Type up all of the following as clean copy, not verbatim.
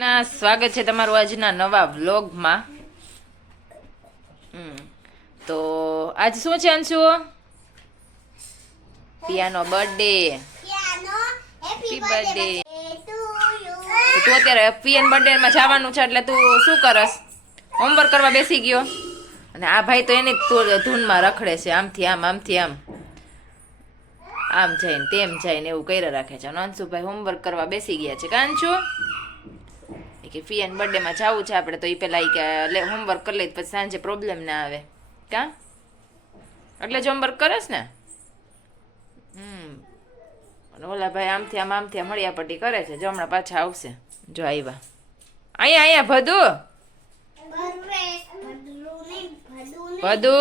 ના સ્વાગત છે તમારું આજના નવા વ્લોગમાં. તો આજ શું છે Anshu? Piano birthday. Happy birthday. તું અત્યારે પિયાનો બર્થડે માં જવાનું છે એટલે તું શું કરસ? હોમવર્ક કરવા બેસી ગયો અને આ ભાઈ તો એની ધૂનમાં રખડે છે, આમથી આમ આમથી આમ, આમ જઈને તેમ જઈને એવું કર્યા રાખે છે. અને અંશુભાઈ હોમવર્ક કરવા બેસી ગયા છે. કાંચુ કે ફિયાન બર્થડે માં જવું છે આપણે, તો એ પેલા કે હોમવર્ક કરી લઈ પછી સાંજે પ્રોબ્લેમ ના આવે. કા એટલે જ હોમવર્ક કરેશ ને? અને ઓલા ભાઈ આમથી આમ મળ્યા પટ્ટી કરે છે. જો હમણાં પાછા આવશે. જો આવ્યા. અહીંયા ભદુ ભદુ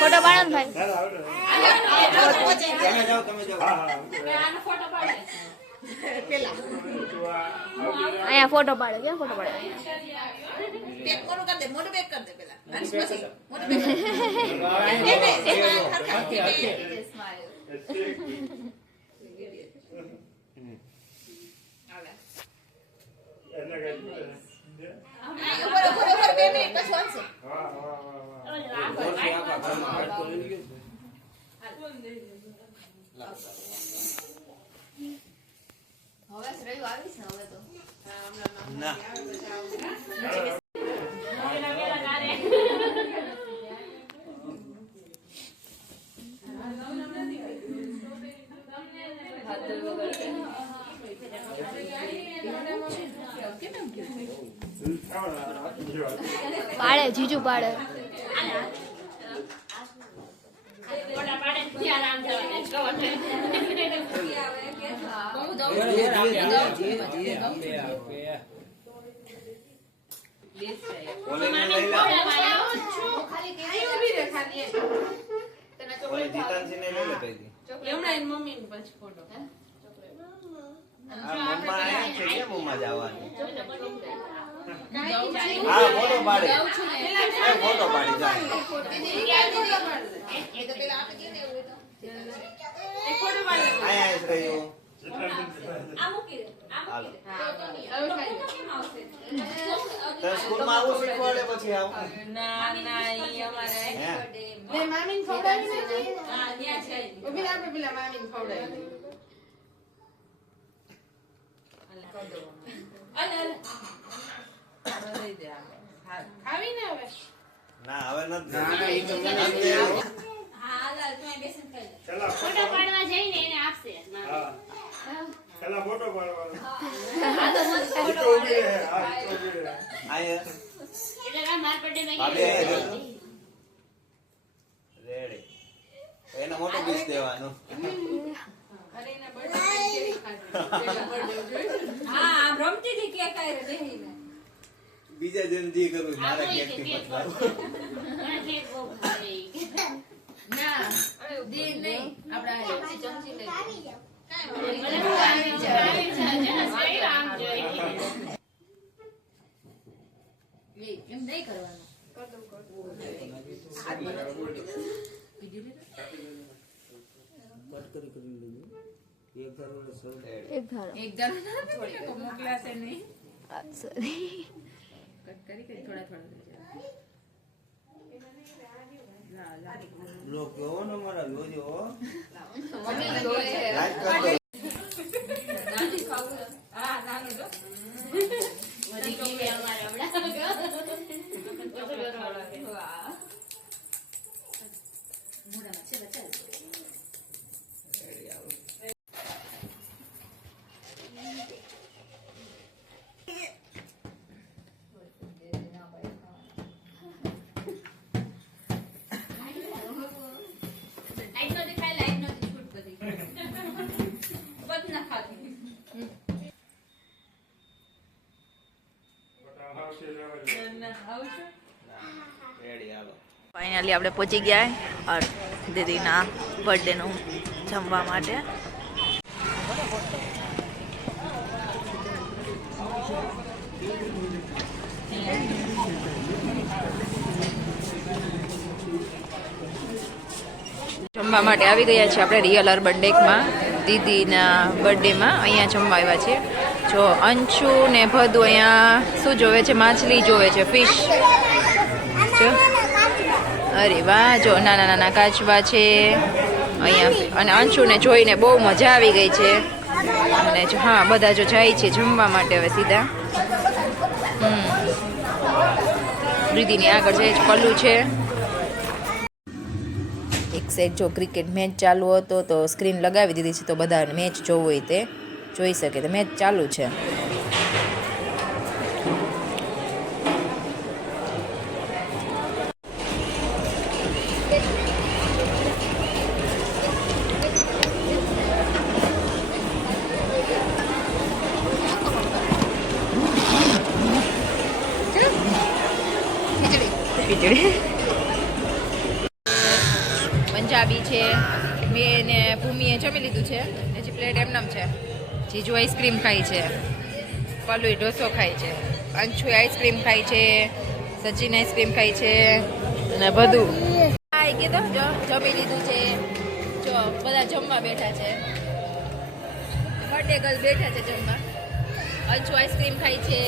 ફોટો પાડો ને ભાઈ. અહીંયા ફોટો પાડો. ક્યાં ફોટો પાડો? પેક કોનું કર દે, મોટું પેક કર દે પેલા. અને પછી મોટું પાડે જીજુ પાડે. બીજા જન જે કરું મારા કેક થી મતલબ ના દે નહીં આપડા ચમચી લઈ એમ નહીં કરવાનું. એક ધારો મોકલાશે નહીં. સોરી. કટ કરી થોડા લોક જોવો ને મારા જોજો મમ્મી જોડે લાઈક કરજો. નાની ખાવું. હા નાનું જો વધી ગઈ અમારે હમણાં ફાઇનલી આપણે પહોંચી ગયા ઓર દીદીના બર્થડેનું જમવા માટે. જમવા માટે આવી ગયા છે આપણે રિયલ અર્બન ડેકમાં દીદીના બર્થડેમાં. અહીંયા જમવા આવ્યા છે. જો અંશુ ને ભદુ અહીંયા શું જોવે છે? માછલી જોવે છે, ફિશ. જો અરે વાહ, જો નાના નાના કાચબા છે અહીંયા. અને અંશુને જોઈને બહુ મજા આવી ગઈ છે. અને જો હા, બધા જો જાય છે જમવા માટે હવે સીધા. દીદીની આગળ જાય છે પલ્લુ છે. એક સાઈડ જો ક્રિકેટ મેચ ચાલુ હતો તો સ્ક્રીન લગાવી દીધી છે, તો બધા મેચ જોવું હોય તે જોઈ શકે. તો મેચ ચાલુ છે. ખીચડી પંજાબી છે. મેં ને ભૂમિએ જમી લીધું છે. હજી પ્લેટ એમનેમ છે. જીજુ આઈસ્ક્રીમ ખાય છે, પલ્લુ ઢોસો ખાય છે, અંશુ આઈસ્ક્રીમ ખાય છે, સચિન આઈસ્ક્રીમ ખાય છે અને બધું ખાઈ કીધું. જો જમી લીધું છે. જો બધા જમવા બેઠા છે. બર્થડે ગર્લ બેઠા છે જમવા. અંશુ આઈસ્ક્રીમ ખાય છે,